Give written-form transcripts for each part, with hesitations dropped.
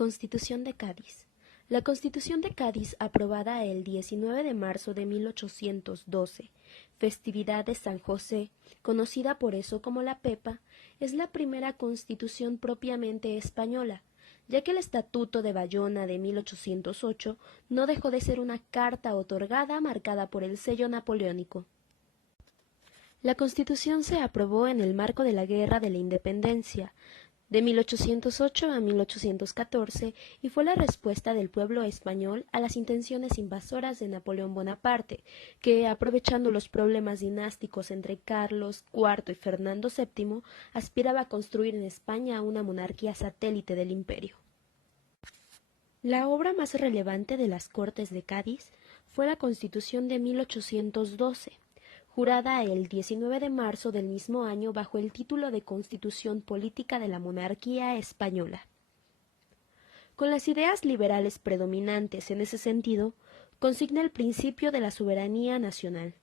Constitución de Cádiz. La Constitución de Cádiz, aprobada el 19 de marzo de 1812, festividad de San José, conocida por eso como la Pepa, es la primera constitución propiamente española, ya que el Estatuto de Bayona de 1808 no dejó de ser una carta otorgada marcada por el sello napoleónico. La Constitución se aprobó en el marco de la Guerra de la Independencia, de 1808 a 1814, y fue la respuesta del pueblo español a las intenciones invasoras de Napoleón Bonaparte, que, aprovechando los problemas dinásticos entre Carlos IV y Fernando VII, aspiraba a construir en España una monarquía satélite del imperio. La obra más relevante de las Cortes de Cádiz fue la Constitución de 1812, jurada el 19 de marzo del mismo año bajo el título de Constitución Política de la Monarquía Española. Con las ideas liberales predominantes en ese sentido, consigna el principio de la soberanía nacional,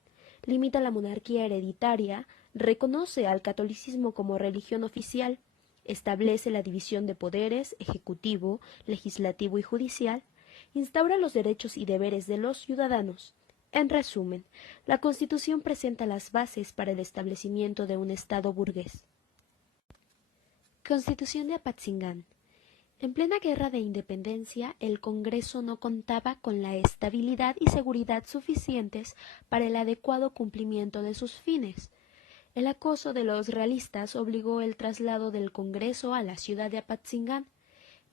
limita la monarquía hereditaria, reconoce al catolicismo como religión oficial, establece la división de poderes, ejecutivo, legislativo y judicial, instaura los derechos y deberes de los ciudadanos. En resumen, la Constitución presenta las bases para el establecimiento de un Estado burgués. Constitución de Apatzingán. En plena guerra de independencia, el Congreso no contaba con la estabilidad y seguridad suficientes para el adecuado cumplimiento de sus fines. El acoso de los realistas obligó el traslado del Congreso a la ciudad de Apatzingán.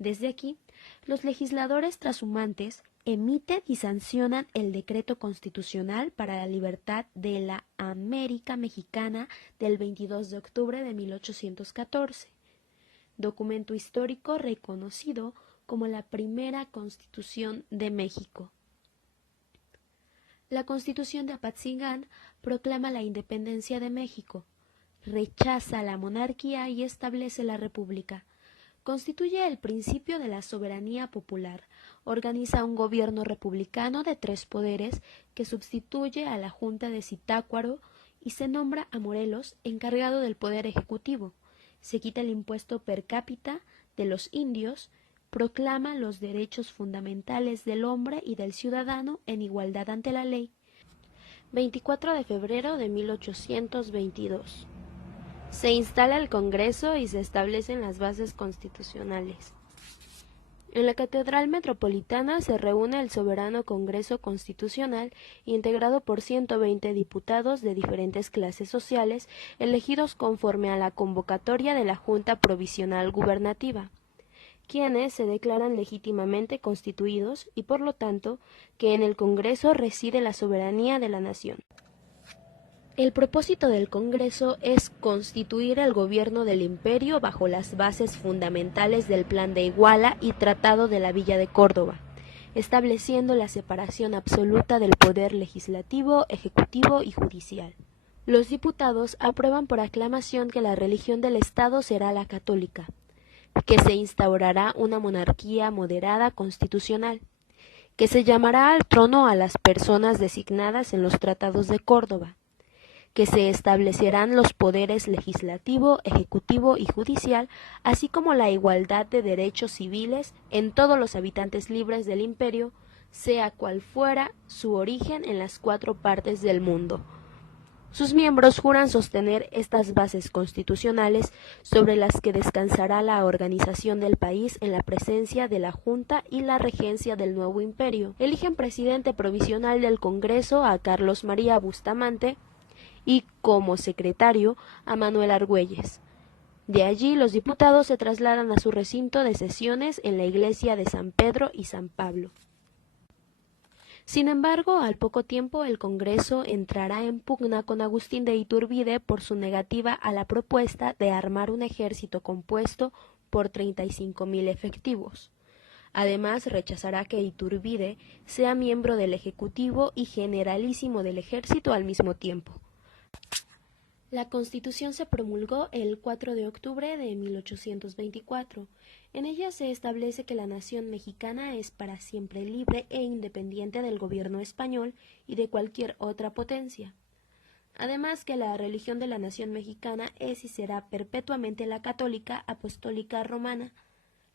Desde aquí, los legisladores trashumantes emiten y sancionan el Decreto Constitucional para la Libertad de la América Mexicana del 22 de octubre de 1814, documento histórico reconocido como la primera Constitución de México. La Constitución de Apatzingán proclama la independencia de México, rechaza la monarquía y establece la república. Constituye el principio de la soberanía popular, organiza un gobierno republicano de 3 poderes que sustituye a la Junta de Zitácuaro y se nombra a Morelos encargado del poder ejecutivo. Se quita el impuesto per cápita de los indios, proclama los derechos fundamentales del hombre y del ciudadano en igualdad ante la ley. 24 de febrero de 1822. Se instala el Congreso y se establecen las bases constitucionales. En la Catedral Metropolitana se reúne el Soberano Congreso Constitucional, integrado por 120 diputados de diferentes clases sociales, elegidos conforme a la convocatoria de la Junta Provisional Gubernativa, quienes se declaran legítimamente constituidos y, por lo tanto, que en el Congreso reside la soberanía de la nación. El propósito del Congreso es constituir el gobierno del imperio bajo las bases fundamentales del Plan de Iguala y Tratado de la Villa de Córdoba, estableciendo la separación absoluta del poder legislativo, ejecutivo y judicial. Los diputados aprueban por aclamación que la religión del Estado será la católica, que se instaurará una monarquía moderada constitucional, que se llamará al trono a las personas designadas en los tratados de Córdoba, que se establecerán los poderes legislativo, ejecutivo y judicial, así como la igualdad de derechos civiles en todos los habitantes libres del imperio, sea cual fuera su origen en las 4 partes del mundo. Sus miembros juran sostener estas bases constitucionales sobre las que descansará la organización del país en la presencia de la Junta y la regencia del nuevo imperio. Eligen presidente provisional del Congreso a Carlos María Bustamante y como secretario a Manuel Argüelles. De allí los diputados se trasladan a su recinto de sesiones en la iglesia de San Pedro y San Pablo. Sin embargo, al poco tiempo el Congreso entrará en pugna con Agustín de Iturbide por su negativa a la propuesta de armar un ejército compuesto por 35,000 efectivos. Además, rechazará que Iturbide sea miembro del Ejecutivo y generalísimo del Ejército al mismo tiempo. La Constitución se promulgó el 4 de octubre de 1824. En ella se establece que la nación mexicana es para siempre libre e independiente del gobierno español y de cualquier otra potencia. Además, que la religión de la nación mexicana es y será perpetuamente la católica apostólica romana.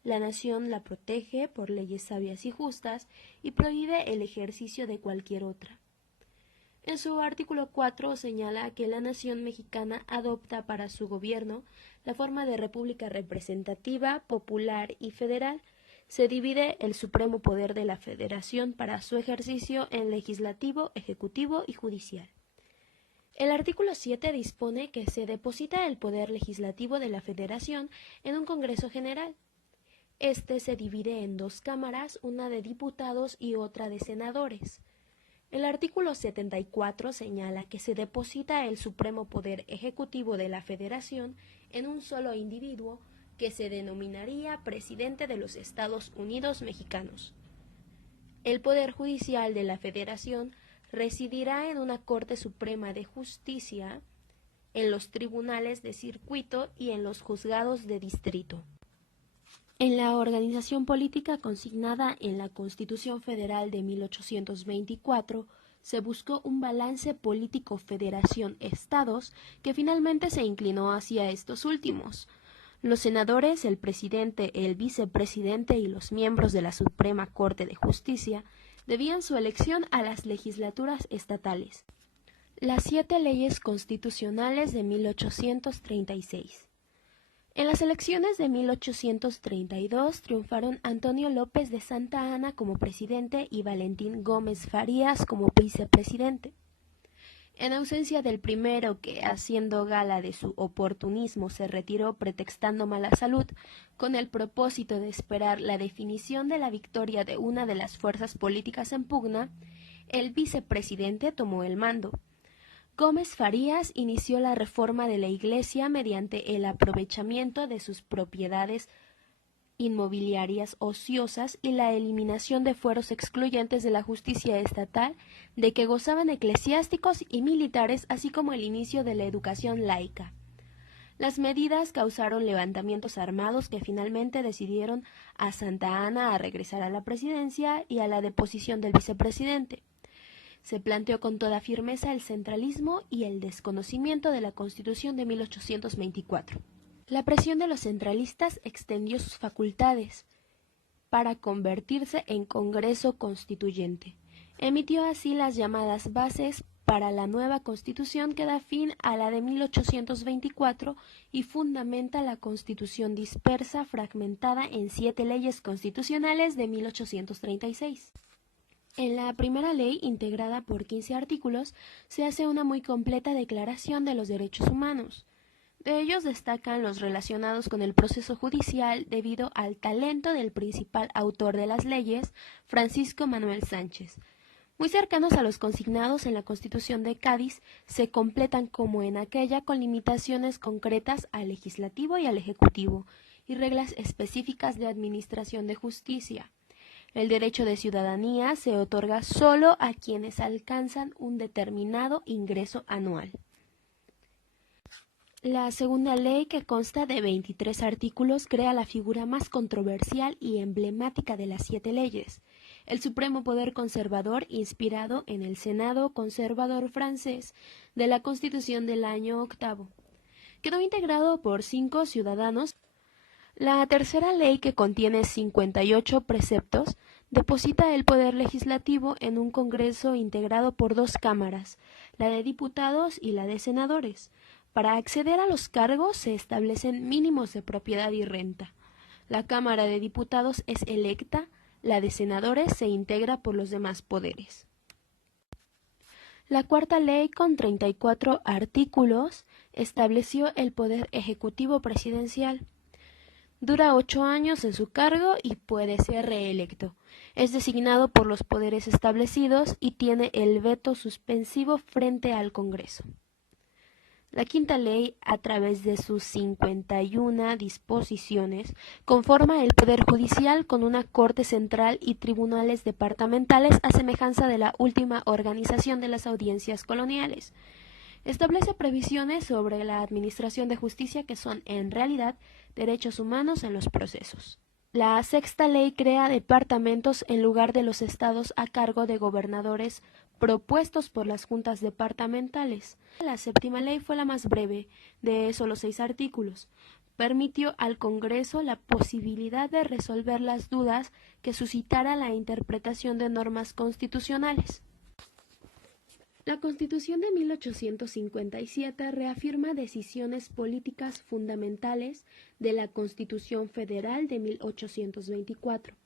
La nación la protege por leyes sabias y justas y prohíbe el ejercicio de cualquier otra. En su artículo 4 señala que la nación mexicana adopta para su gobierno la forma de república representativa, popular y federal. Se divide el supremo poder de la federación para su ejercicio en legislativo, ejecutivo y judicial. El artículo 7 dispone que se deposita el poder legislativo de la federación en un Congreso General. Este se divide en dos cámaras, una de diputados y otra de senadores. El artículo 74 señala que se deposita el supremo poder ejecutivo de la Federación en un solo individuo que se denominaría presidente de los Estados Unidos mexicanos. El poder judicial de la Federación residirá en una Corte Suprema de Justicia, en los tribunales de circuito y en los juzgados de distrito. En la organización política consignada en la Constitución Federal de 1824, se buscó un balance político federación-estados que finalmente se inclinó hacia estos últimos. Los senadores, el presidente, el vicepresidente y los miembros de la Suprema Corte de Justicia debían su elección a las legislaturas estatales. Las 7 leyes constitucionales de 1836. En las elecciones de 1832 triunfaron Antonio López de Santa Anna como presidente y Valentín Gómez Farías como vicepresidente. En ausencia del primero, que haciendo gala de su oportunismo se retiró pretextando mala salud, con el propósito de esperar la definición de la victoria de una de las fuerzas políticas en pugna, el vicepresidente tomó el mando. Gómez Farías inició la reforma de la Iglesia mediante el aprovechamiento de sus propiedades inmobiliarias ociosas y la eliminación de fueros excluyentes de la justicia estatal de que gozaban eclesiásticos y militares, así como el inicio de la educación laica. Las medidas causaron levantamientos armados que finalmente decidieron a Santa Anna a regresar a la presidencia y a la deposición del vicepresidente. Se planteó con toda firmeza el centralismo y el desconocimiento de la Constitución de 1824. La presión de los centralistas extendió sus facultades para convertirse en Congreso Constituyente. Emitió así las llamadas bases para la nueva Constitución que da fin a la de 1824 y fundamenta la Constitución dispersa fragmentada en 7 leyes constitucionales de 1836. En la primera ley, integrada por 15 artículos, se hace una muy completa declaración de los derechos humanos. De ellos destacan los relacionados con el proceso judicial debido al talento del principal autor de las leyes, Francisco Manuel Sánchez. Muy cercanos a los consignados en la Constitución de Cádiz, se completan como en aquella con limitaciones concretas al legislativo y al ejecutivo, y reglas específicas de administración de justicia. El derecho de ciudadanía se otorga solo a quienes alcanzan un determinado ingreso anual. La segunda ley, que consta de 23 artículos, crea la figura más controversial y emblemática de las 7 leyes, el supremo poder conservador inspirado en el Senado conservador francés de la Constitución del año 8. Quedó integrado por 5 ciudadanos. La tercera ley, que contiene 58 preceptos, deposita el poder legislativo en un Congreso integrado por 2 cámaras, la de diputados y la de senadores. Para acceder a los cargos se establecen mínimos de propiedad y renta. La Cámara de Diputados es electa, la de senadores se integra por los demás poderes. La cuarta ley, con 34 artículos, estableció el poder ejecutivo presidencial. Dura 8 años en su cargo y puede ser reelecto. Es designado por los poderes establecidos y tiene el veto suspensivo frente al Congreso. La quinta ley, a través de sus 51 disposiciones, conforma el Poder Judicial con una Corte Central y tribunales departamentales a semejanza de la última organización de las audiencias coloniales. Establece previsiones sobre la administración de justicia que son, en realidad, derechos humanos en los procesos. La sexta ley crea departamentos en lugar de los estados a cargo de gobernadores propuestos por las juntas departamentales. La séptima ley fue la más breve, de solo 6 artículos. permitió al Congreso la posibilidad de resolver las dudas que suscitara la interpretación de normas constitucionales. La Constitución de 1857 reafirma decisiones políticas fundamentales de la Constitución Federal de 1824.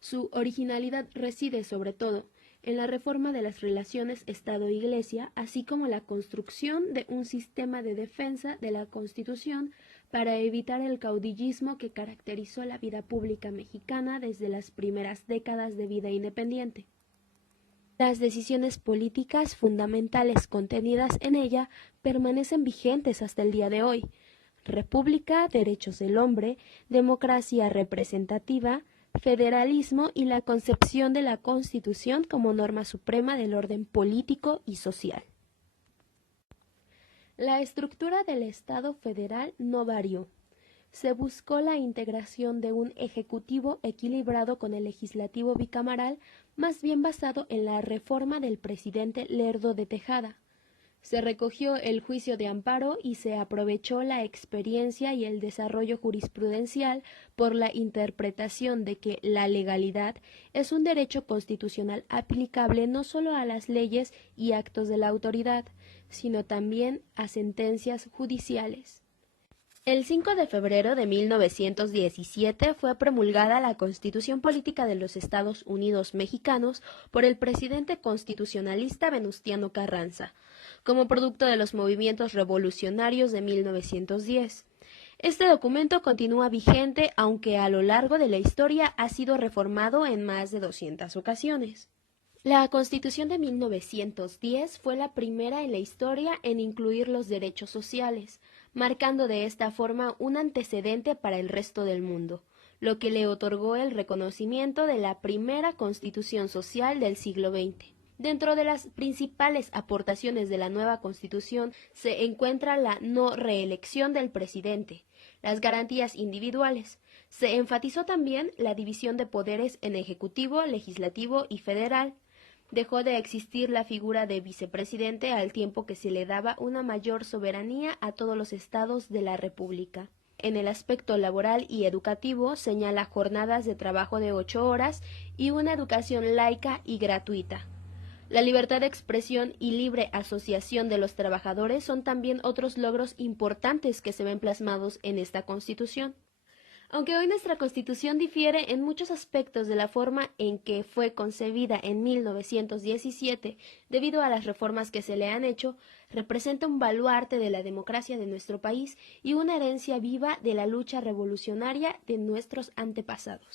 Su originalidad reside, sobre todo, en la reforma de las relaciones Estado-Iglesia, así como la construcción de un sistema de defensa de la Constitución para evitar el caudillismo que caracterizó la vida pública mexicana desde las primeras décadas de vida independiente. Las decisiones políticas fundamentales contenidas en ella permanecen vigentes hasta el día de hoy: república, derechos del hombre, democracia representativa, federalismo y la concepción de la Constitución como norma suprema del orden político y social. La estructura del Estado federal no varió. Se buscó la integración de un ejecutivo equilibrado con el legislativo bicameral, más bien basado en la reforma del presidente Lerdo de Tejada. Se recogió el juicio de amparo y se aprovechó la experiencia y el desarrollo jurisprudencial por la interpretación de que la legalidad es un derecho constitucional aplicable no solo a las leyes y actos de la autoridad, sino también a sentencias judiciales. El 5 de febrero de 1917 fue promulgada la Constitución Política de los Estados Unidos Mexicanos por el presidente constitucionalista Venustiano Carranza, como producto de los movimientos revolucionarios de 1910. Este documento continúa vigente, aunque a lo largo de la historia ha sido reformado en más de 200 ocasiones. La Constitución de 1910 fue la primera en la historia en incluir los derechos sociales, marcando de esta forma un antecedente para el resto del mundo, lo que le otorgó el reconocimiento de la primera Constitución social del siglo XX. Dentro de las principales aportaciones de la nueva Constitución se encuentra la no reelección del presidente, las garantías individuales. Se enfatizó también la división de poderes en ejecutivo, legislativo y federal. Dejó de existir la figura de vicepresidente al tiempo que se le daba una mayor soberanía a todos los estados de la República. En el aspecto laboral y educativo señala jornadas de trabajo de 8 horas y una educación laica y gratuita. La libertad de expresión y libre asociación de los trabajadores son también otros logros importantes que se ven plasmados en esta Constitución. Aunque hoy nuestra Constitución difiere en muchos aspectos de la forma en que fue concebida en 1917 debido a las reformas que se le han hecho, representa un baluarte de la democracia de nuestro país y una herencia viva de la lucha revolucionaria de nuestros antepasados.